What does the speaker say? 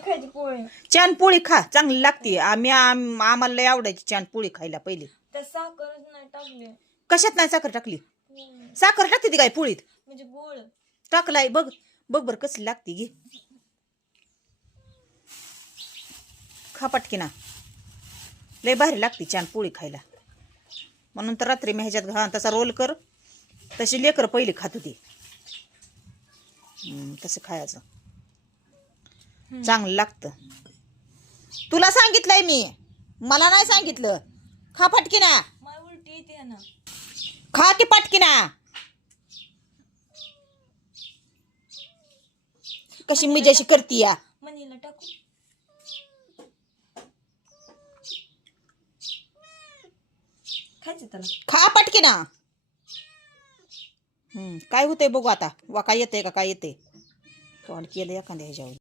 नाही खायची पोळी. छान पोळी खा, चांगली लागते. आम्हाला लय आवडायची छान पोळी खायला पहिले. त्यात साखरच नाही टाकली. कशात नाही साखर टाकली? साखर टाकते ती काय पोळीत? म्हणजे गोळ टाकलाय बघ बघ बर कसली लागते. घे खा पटकीना, लय भारी लागते छान पोळी खायला. म्हणून तर रात्री मी ह्याच्यात घाल तसा रोल कर. तशी लेकर पहिले खात होती. तसं खायचं चांगलं लागतं. तुला सांगितलंय मी, मला नाही सांगितलं. खा पटकीना, मला उलटी येते ना. खा की पटकीना. कशी मिजाशी करती या. मनीला टाकू. खायचं त्याला. खा पटकीना. काय होतंय बघू आता. वा काय येतंय का काय येते. तोंड केलं एखाद्या ह्याच्यावर.